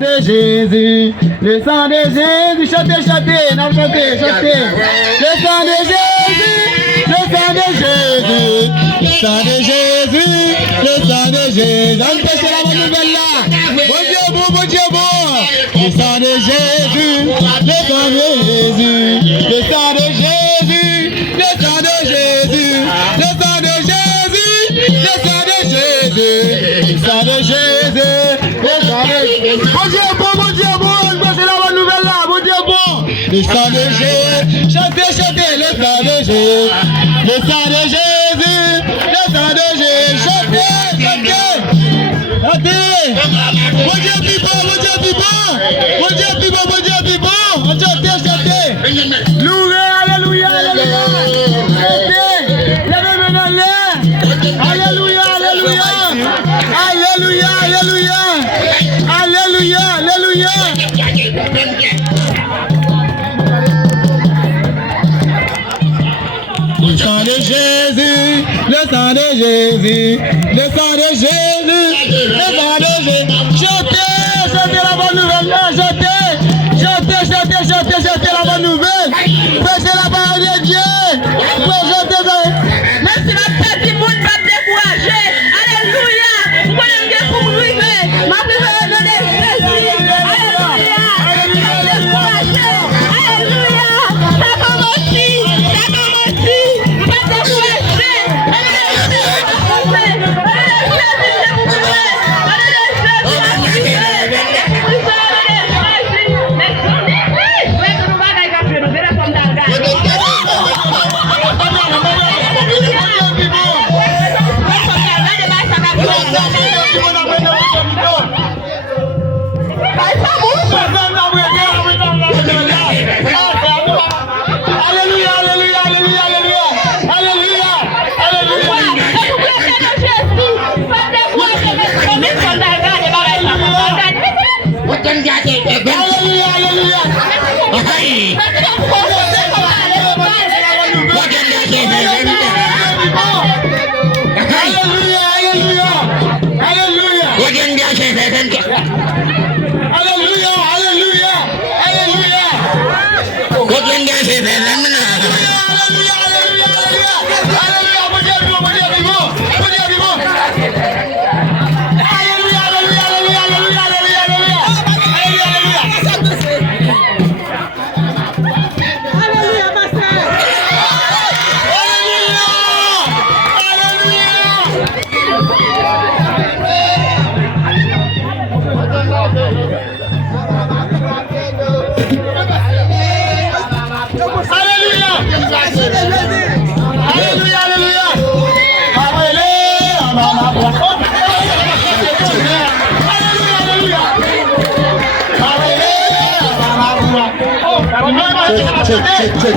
de Jésus, le sang de Jésus, chantez, chantez, non, chantez, chantez. Le sang de Jésus, le sang de Jésus, le sang de Jésus, le sang de Jésus. On peut la bonne nouvelle là. Bon Dieu bon. Le sang de Jésus, le sang de Jésus, le sang de Jésus, le sang de Jésus, le sang de Jésus, le sang de Jésus, le sang de Jésus. Bon Dieu bon, c'est la bonne nouvelle là, bon Dieu bon. Le sang de Jésus, chantez, chantez, le sang de Jésus, le sang de Jésus, le sang de Jésus, chantez, chantez, chantez. Bon Dieu vivant, bon Dieu vivant, bon Dieu vivant, bon Dieu vivant, chantez, chantez. Louez, alléluia, alléluia, chantez, levez maintenant l'air, alléluia, alléluia, alléluia, alléluia. Alléluia, alléluia. Le sang de Jésus, le sang de Jésus, le sang de Jésus, le sang de Jésus. Chantez, chantez la bonne nouvelle, chantez, chantez, chantez, chantez, chantez la bonne nouvelle. Prêchez la parole de Dieu. Chantez. Même si la tête du monde va me décourager. Alléluia. Vous pouvez me pour lui, mais ma prière de Jésus. Alléluia. Décourager. Alléluia. Ça commence. Vous pas décourager.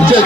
Check.